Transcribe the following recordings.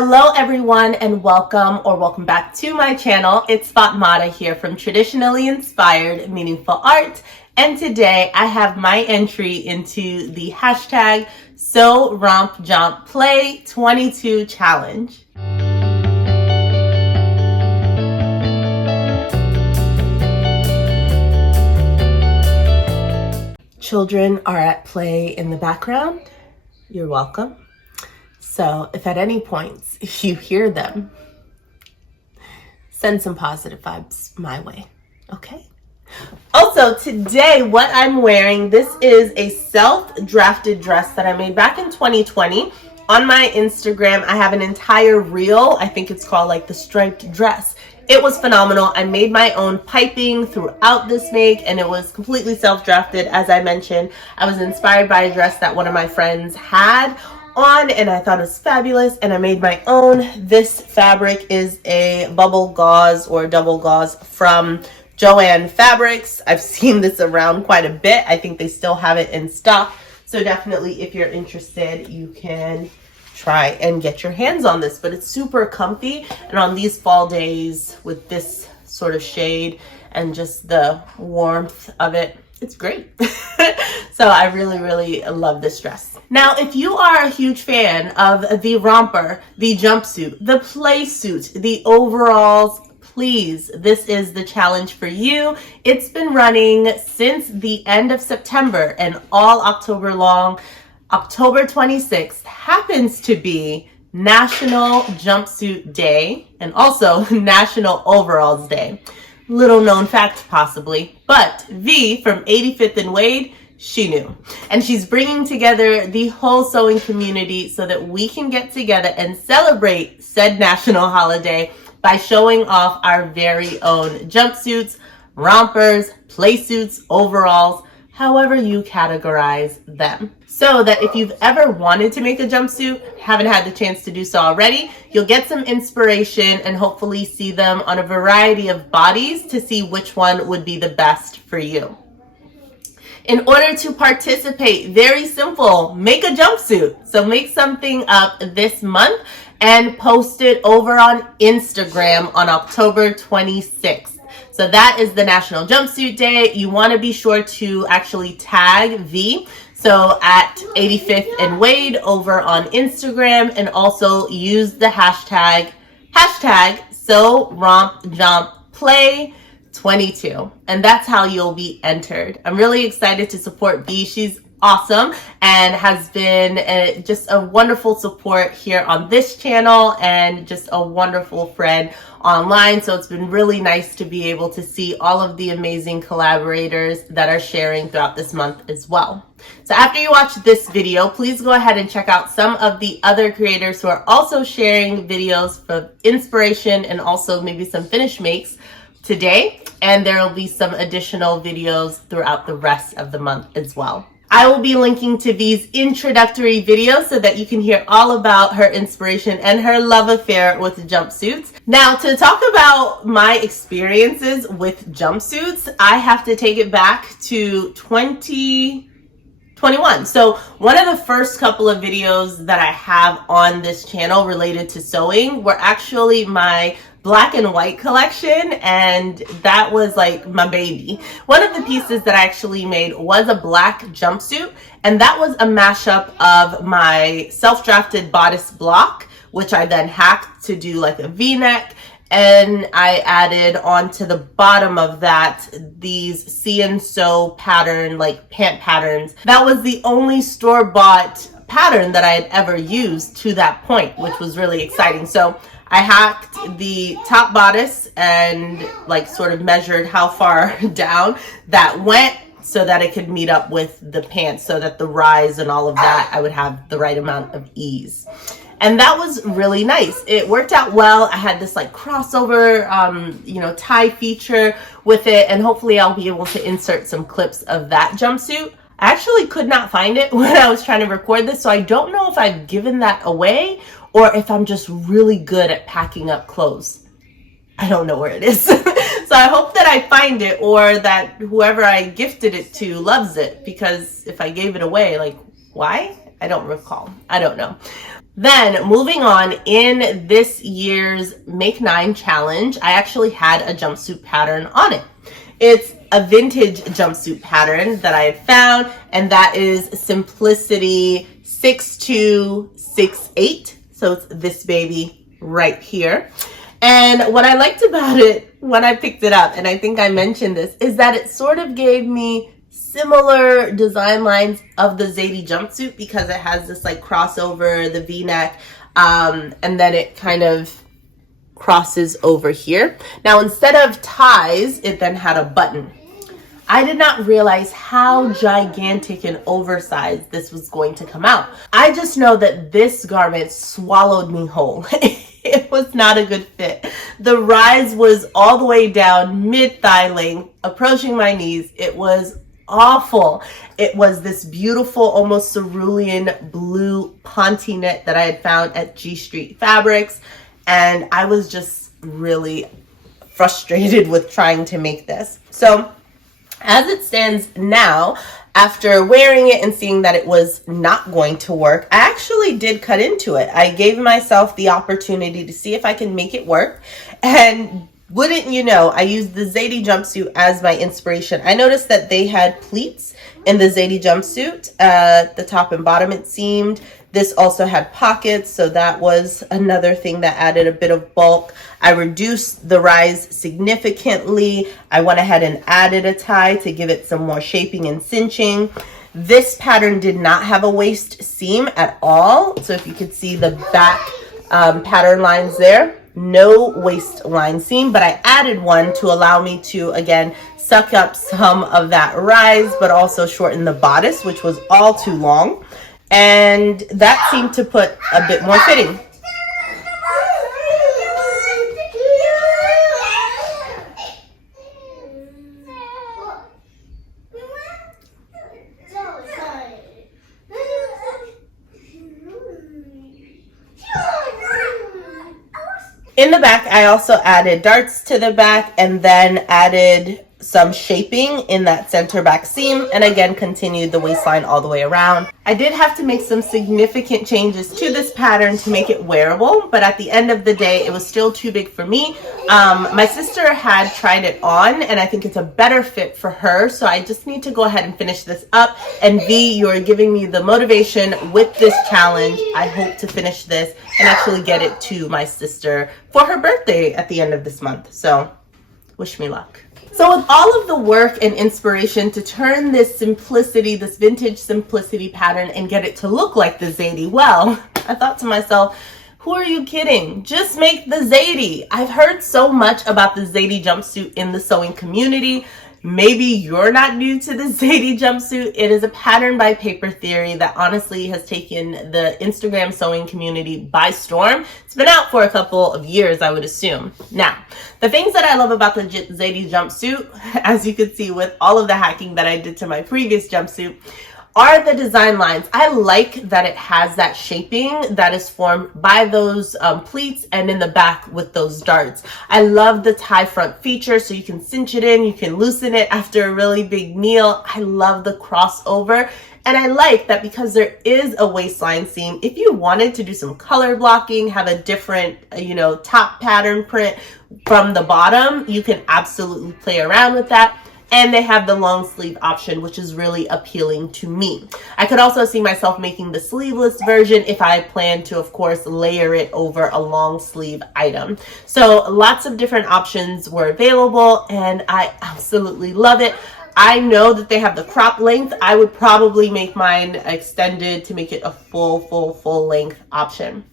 Hello everyone and welcome back to my channel. It's Fatmata here from Traditionally Inspired Meaningful Art, and today I have my entry into the hashtag Sew Romp Jump Play 22 challenge. Children are at play in the background. You're welcome. So if at any points you hear them, send some positive vibes my way, okay? Also, today what I'm wearing, this is a self-drafted dress that I made back in 2020. On my Instagram, I have an entire reel. I think it's called like the striped dress. It was phenomenal. I made my own piping throughout this make, and it was completely self-drafted. As I mentioned, I was inspired by a dress that one of my friends had on, and I thought it was fabulous, and I made my own. This fabric is a bubble gauze or double gauze from Joann Fabrics. I've seen this around quite a bit. I think they still have it in stock, so definitely if you're interested, you can try and get your hands on this. But it's super comfy, and on these fall days with this sort of shade and just the warmth of it, it's great. So I really love this dress. Now, if you are a huge fan of the romper, the jumpsuit, the play suit, the overalls, please, this is the challenge for you. It's been running since the end of September and all October long. October 26th happens to be National Jumpsuit Day and also National Overalls Day. Little known fact possibly, but V from 85th and Wade, she knew. And she's bringing together the whole sewing community so that we can get together and celebrate said national holiday by showing off our very own jumpsuits, rompers, play suits, overalls, however you categorize them. So that if you've ever wanted to make a jumpsuit, haven't had the chance to do so already, you'll get some inspiration and hopefully see them on a variety of bodies to see which one would be the best for you. In order to participate, very simple, make a jumpsuit. So make something up this month and post it over on Instagram on October 26th. So that is the National Jumpsuit Day. You want to be sure to actually tag V. So at 85th and Wade over on Instagram, and also use the hashtag Sew Romp Jump Play 22, and that's how you'll be entered. I'm really excited to support B. She's awesome and has been just a wonderful support here on this channel and just a wonderful friend online. So it's been really nice to be able to see all of the amazing collaborators that are sharing throughout this month as well. So after you watch this video, please go ahead and check out some of the other creators who are also sharing videos for inspiration and also maybe some finished makes today. And there will be some additional videos throughout the rest of the month as well. I will be linking to V's introductory video so that you can hear all about her inspiration and her love affair with jumpsuits. Now, to talk about my experiences with jumpsuits, I have to take it back to 2021. So one of the first couple of videos that I have on this channel related to sewing were actually my black and white collection, and that was like my baby. One of the pieces that I actually made was a black jumpsuit, and that was a mashup of my self-drafted bodice block, which I then hacked to do like a V-neck, and I added onto the bottom of that these see and sew pattern, like pant patterns. That was the only store-bought pattern that I had ever used to that point, which was really exciting. So I hacked the top bodice and like sort of measured how far down that went so that it could meet up with the pants, so that the rise and all of that, I would have the right amount of ease. And that was really nice. It worked out well. I had this like crossover, tie feature with it, and hopefully I'll be able to insert some clips of that jumpsuit. I actually could not find it when I was trying to record this, so I don't know if I've given that away or if I'm just really good at packing up clothes. I don't know where it is. So I hope that I find it, or that whoever I gifted it to loves it, because if I gave it away, like, why? I don't recall. I don't know. Then moving on, in this year's Make 9 challenge, I actually had a jumpsuit pattern on it. It's a vintage jumpsuit pattern that I had found, and that is Simplicity 6268. So it's this baby right here. And what I liked about it when I picked it up, and I think I mentioned this, is that it sort of gave me similar design lines of the Zadie jumpsuit, because it has this like crossover, the V-neck, and then it kind of crosses over here. Now, instead of ties, it then had a button. I did not realize how gigantic and oversized this was going to come out. I just know that this garment swallowed me whole. It was not a good fit. The rise was all the way down mid-thigh length, approaching my knees. It was awful. It was this beautiful, almost cerulean blue ponte knit that I had found at G Street Fabrics. And I was just really frustrated with trying to make this. So as it stands now, after wearing it and seeing that it was not going to work, I actually did cut into it. I gave myself the opportunity to see if I can make it work. And wouldn't you know, I used the Zadie jumpsuit as my inspiration. I noticed that they had pleats in the Zadie jumpsuit, the top and bottom it seemed. This also had pockets, so that was another thing that added a bit of bulk. I reduced the rise significantly. I went ahead and added a tie to give it some more shaping and cinching. This pattern did not have a waist seam at all. So if you could see the back pattern lines there, no waistline seam, but I added one to allow me to, again, suck up some of that rise, but also shorten the bodice, which was all too long. And that seemed to put a bit more fitting. In the back, I also added darts to the back and then added some shaping in that center back seam, and again continued the waistline all the way around. I did have to make some significant changes to this pattern to make it wearable, but at the end of the day it was still too big for me. My sister had tried it on and I think it's a better fit for her, so I just need to go ahead and finish this up. And V, you're giving me the motivation with this challenge. I hope to finish this and actually get it to my sister for her birthday at the end of this month, so wish me luck. So with all of the work and inspiration to turn this simplicity, this vintage simplicity pattern and get it to look like the Zadie, well, I thought to myself, who are you kidding? Just make the Zadie. I've heard so much about the Zadie jumpsuit in the sewing community. Maybe you're not new to the Zadie jumpsuit. It is a pattern by Paper Theory that honestly has taken the Instagram sewing community by storm. It's been out for a couple of years, I would assume. Now, the things that I love about the Zadie jumpsuit, as you can see with all of the hacking that I did to my previous jumpsuit, are the design lines. I like that it has that shaping that is formed by those pleats and in the back with those darts. I love the tie front feature, so you can cinch it in, you can loosen it after a really big meal. I love the crossover. And I like that because there is a waistline seam, if you wanted to do some color blocking, have a different, top pattern print from the bottom, you can absolutely play around with that. And they have the long sleeve option, which is really appealing to me. I could also see myself making the sleeveless version if I plan to, of course, layer it over a long sleeve item. So lots of different options were available and I absolutely love it. I know that they have the crop length. I would probably make mine extended to make it a full length option.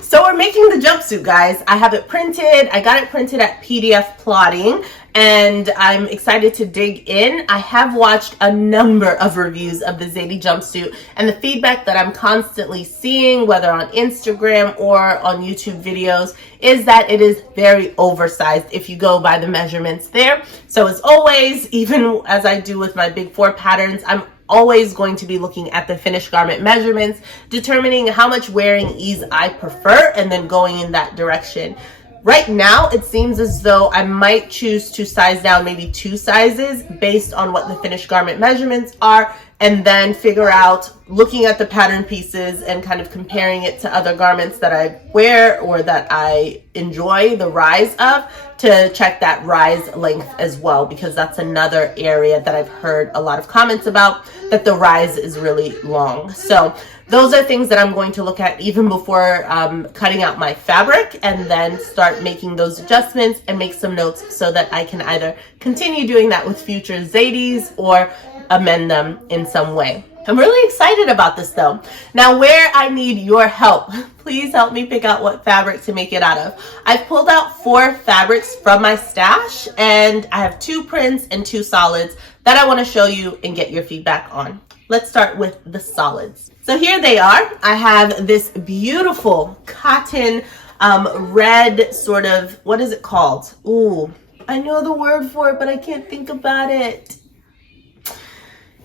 So we're making the jumpsuit, guys. I have it printed. I got it printed at PDF Plotting, and I'm excited to dig in. I have watched a number of reviews of the Zadie jumpsuit, and the feedback that I'm constantly seeing, whether on Instagram or on YouTube videos, is that it is very oversized if you go by the measurements there. So as always, even as I do with my Big 4 patterns, I'm always going to be looking at the finished garment measurements, determining how much wearing ease I prefer, and then going in that direction. Right now, it seems as though I might choose to size down maybe 2 sizes based on what the finished garment measurements are, and then figure out, looking at the pattern pieces and kind of comparing it to other garments that I wear or that I enjoy the rise of, to check that rise length as well, because that's another area that I've heard a lot of comments about, that the rise is really long. So those are things that I'm going to look at even before cutting out my fabric, and then start making those adjustments and make some notes so that I can either continue doing that with future Zadys or amend them in some way. I'm really excited about this though. Now, where I need your help, please help me pick out what fabric to make it out of. I've pulled out 4 fabrics from my stash, and I have 2 prints and 2 solids that I want to show you and get your feedback on. Let's start with the solids. So here they are. I have this beautiful cotton red sort of, what is it called? Ooh, I know the word for it, but I can't think about it.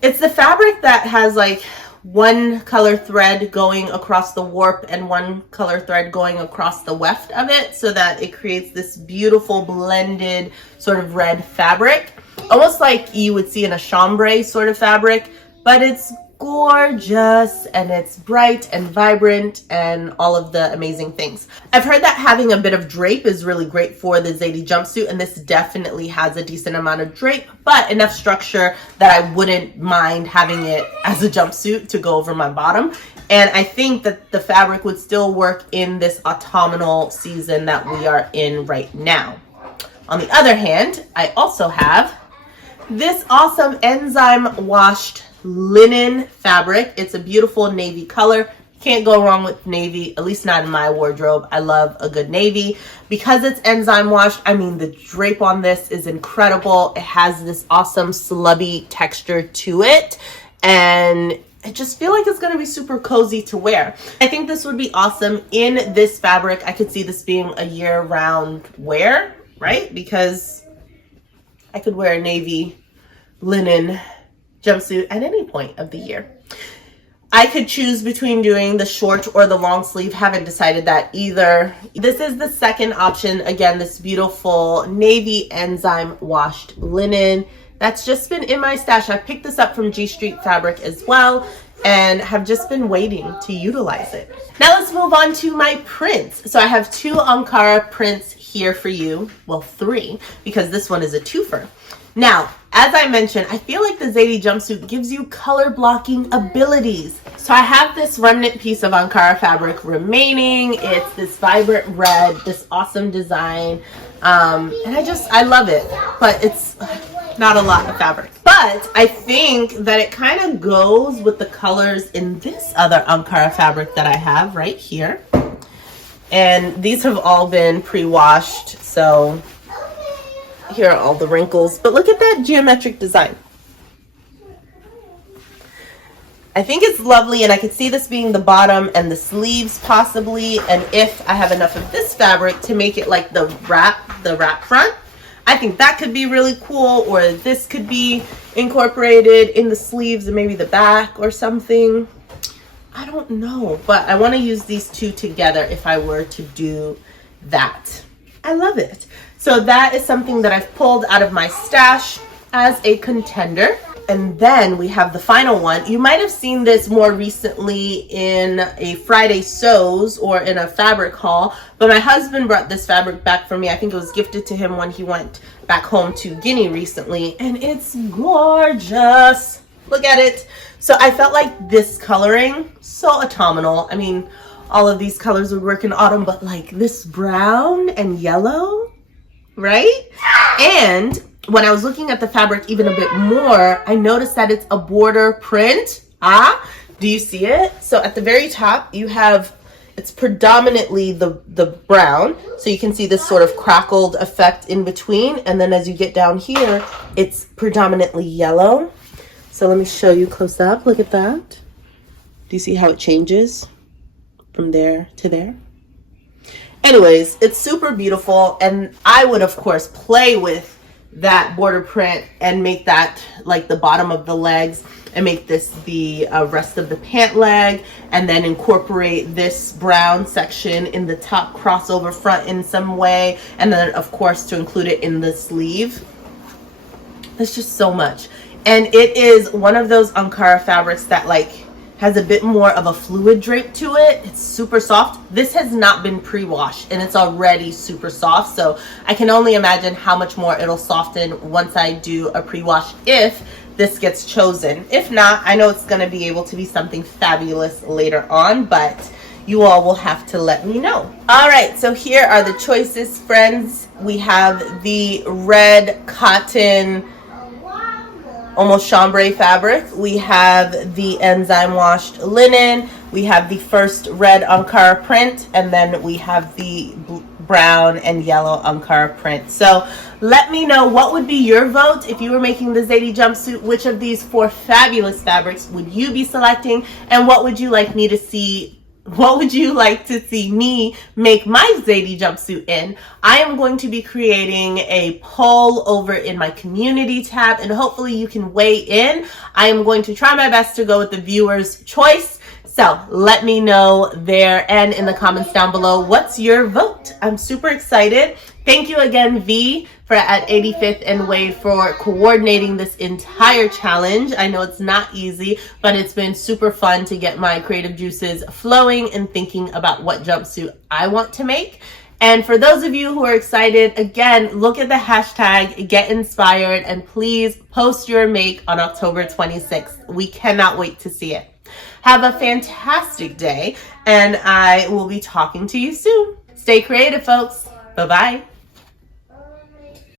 It's the fabric that has like one color thread going across the warp and one color thread going across the weft of it, so that it creates this beautiful blended sort of red fabric, almost like you would see in a chambray sort of fabric, but it's gorgeous and it's bright and vibrant and all of the amazing things. I've heard that having a bit of drape is really great for the Zadie jumpsuit, and this definitely has a decent amount of drape, but enough structure that I wouldn't mind having it as a jumpsuit to go over my bottom. And I think that the fabric would still work in this autumnal season that we are in right now. On the other hand, I also have this awesome enzyme washed linen fabric. It's a beautiful navy color. Can't go wrong with navy, at least not in my wardrobe. I love a good navy. Because it's enzyme washed, I mean, the drape on this is incredible. It has this awesome slubby texture to it, and I just feel like it's going to be super cozy to wear. I think this would be awesome in this fabric. I could see this being a year-round wear, right? Because I could wear a navy linen jumpsuit at any point of the year. I could choose between doing the short or the long sleeve. Haven't decided that either. This is the second option. Again, this beautiful navy enzyme washed linen that's just been in my stash. I picked this up from G Street Fabric as well, and have just been waiting to utilize it. Now let's move on to my prints. So I have 2 Ankara prints here for you. Well, 3, because this one is a twofer. Now, as I mentioned, I feel like the Zadie jumpsuit gives you color blocking abilities. So I have this remnant piece of Ankara fabric remaining. It's this vibrant red, this awesome design. And I love it, but it's not a lot of fabric. But I think that it kind of goes with the colors in this other Ankara fabric that I have right here. And these have all been pre-washed, so here are all the wrinkles, but look at that geometric design. I think it's lovely, and I could see this being the bottom and the sleeves possibly, and if I have enough of this fabric to make it like the wrap front, I think that could be really cool, or this could be incorporated in the sleeves and maybe the back or something. I don't know, but I want to use these 2 together if I were to do that. I love it. So that is something that I've pulled out of my stash as a contender. And then we have the final one. You might have seen this more recently in a Friday Sews or in a fabric haul, but my husband brought this fabric back for me. I think it was gifted to him when he went back home to Guinea recently, and it's gorgeous. Look at it. So I felt like this coloring, so autumnal. I mean, all of these colors would work in autumn, but like this brown and yellow, right? And when I was looking at the fabric even a bit more, I noticed that it's a border print. Do you see it? So at the very top, you have, it's predominantly the brown. So you can see this sort of crackled effect in between. And then as you get down here, it's predominantly yellow. So let me show you close up. Look at that. Do you see how it changes from there to there? Anyways, it's super beautiful, and I would of course play with that border print and make that like the bottom of the legs, and make this the rest of the pant leg, and then incorporate this brown section in the top crossover front in some way, and then of course to include it in the sleeve. There's just so much. And it is one of those Ankara fabrics that like has a bit more of a fluid drape to it. It's super soft. This has not been pre-washed and it's already super soft. So I can only imagine how much more it'll soften once I do a pre-wash if this gets chosen. If not, I know it's gonna be able to be something fabulous later on, but you all will have to let me know. All right, so here are the choices, friends. We have the red cotton, almost chambray fabric. We have the enzyme washed linen. We have the first red Ankara print, and then we have the brown and yellow Ankara print. So let me know, what would be your vote if you were making the Zaidi jumpsuit? Which of these 4 fabulous fabrics would you be selecting, and what would you like me to see? What would you like to see me make my Zaidi jumpsuit in? I am going to be creating a poll over in my community tab, and hopefully you can weigh in. I am going to try my best to go with the viewer's choice. So let me know there and in the comments down below, what's your vote? I'm super excited. Thank you again, V, for at 85th and Wade for coordinating this entire challenge. I know it's not easy, but it's been super fun to get my creative juices flowing and thinking about what jumpsuit I want to make. And for those of you who are excited, again, look at the hashtag Get Inspired and please post your make on October 26th. We cannot wait to see it. Have a fantastic day, and I will be talking to you soon. Stay creative, folks. Bye-bye.